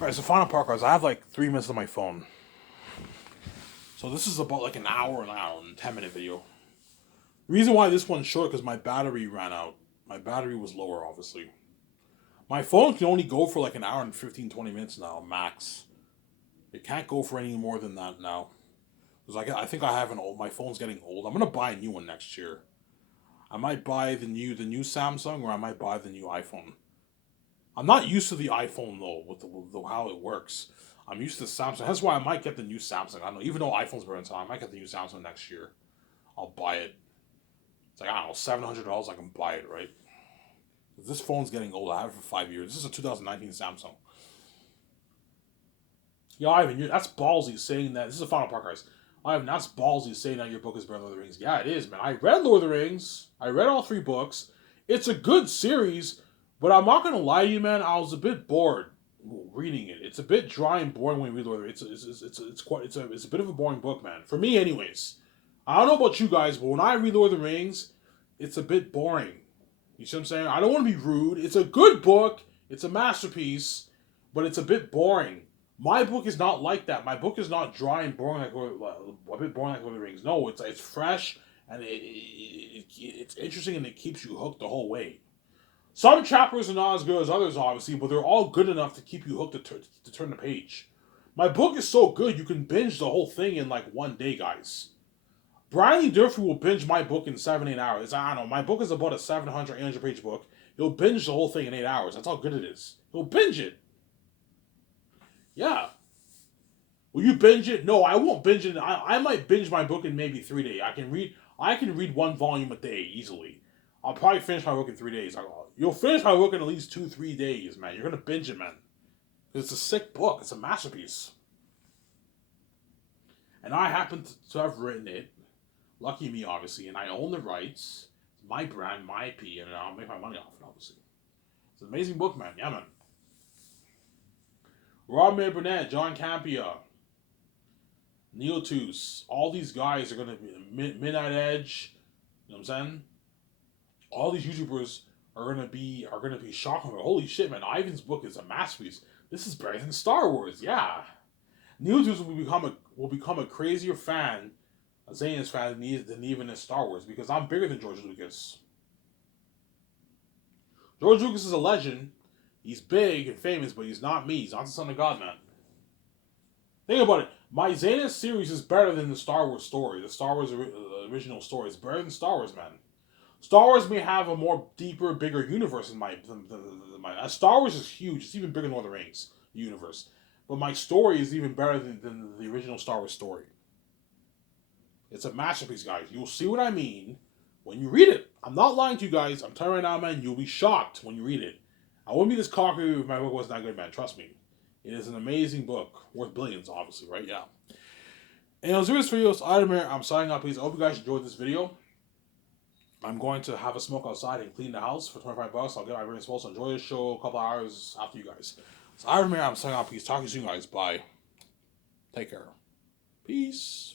Alright, so final part, guys. I have like 3 minutes on my phone. So this is about like an hour and 10 minute video. The reason why this one's short because my battery ran out. My battery was lower, obviously. My phone can only go for like an hour and 15, 20 minutes now, max. It can't go for any more than that now. Because I think I have an old, my phone's getting old. I'm going to buy a new one next year. I might buy the new Samsung or I might buy the new iPhone. I'm not used to the iPhone though, with how it works. I'm used to Samsung. That's why I might get the new Samsung. I don't know. Even though iPhone's better than time, I might get the new Samsung next year. I'll buy it. It's like I don't know, $700. I can buy it, right? This phone's getting old. I have it for 5 years. This is a 2019 Samsung. Yeah, Ivan, that's ballsy saying that. This is a final part, guys. Ivan, that's ballsy saying that your book is better than Lord of the Rings. Yeah, it is, man. I read Lord of the Rings. I read all 3 books. It's a good series, but I'm not gonna lie to you, man. I was a bit bored reading it. It's a bit dry and boring when you read Lord of the Rings. It's a bit of a boring book, man. For me, anyways. I don't know about you guys, but when I read Lord of the Rings, it's a bit boring. You see what I'm saying? I don't want to be rude. It's a good book. It's a masterpiece, but it's a bit boring. My book is not like that. My book is not dry and boring like a bit boring like Lord of the Rings. No, it's fresh and it's interesting and it keeps you hooked the whole way. Some chapters are not as good as others, obviously, but they're all good enough to keep you hooked to turn the page. My book is so good you can binge the whole thing in like one day, guys. Brian Lee Durfee will binge my book in 7, 8 hours. I don't know. My book is about a 700, 800 page book. He'll binge the whole thing in 8 hours. That's how good it is. He'll binge it. Yeah. Will you binge it? No, I won't binge it. I might binge my book in maybe 3 days. I can read one volume a day easily. I'll probably finish my book in 3 days. You'll finish my book in at least 2, 3 days, man. You're gonna binge it, man. It's a sick book. It's a masterpiece. And I happen to have written it. Lucky me, obviously, and I own the rights. It's my brand, my IP, and I'll make my money off it, obviously. It's an amazing book, man. Yeah, man. Rob Burnett, John Campea, Neil Toos, all these guys are gonna be Midnight Edge. You know what I'm saying? All these YouTubers are gonna be shocked. Holy shit, man! Ivan's book is a masterpiece. This is better than Star Wars. Yeah, Neil Toos will become a crazier fan, a Zanus fan than even in Star Wars because I'm bigger than George Lucas. George Lucas is a legend. He's big and famous, but he's not me. He's not the son of God, man. Think about it. My Xenos series is better than the Star Wars story. The Star Wars original story is better than Star Wars, man. Star Wars may have a more deeper, bigger universe in my. Star Wars is huge. It's even bigger than Lord of the Rings universe. But my story is even better than the original Star Wars story. It's a masterpiece, guys. You'll see what I mean when you read it. I'm not lying to you guys. I'm telling you right now, man. You'll be shocked when you read it. I wouldn't be this cocky if my book wasn't that good, man. Trust me. It is an amazing book. Worth billions, obviously, right? Yeah. And those this video, I'm signing up, please. I hope you guys enjoyed this video. I'm going to have a smoke outside and clean the house for $25. I'll get my ring supposed to enjoy the show a couple hours after you guys. So I'm signing out, please. Talk to you soon, guys. Bye. Take care. Peace.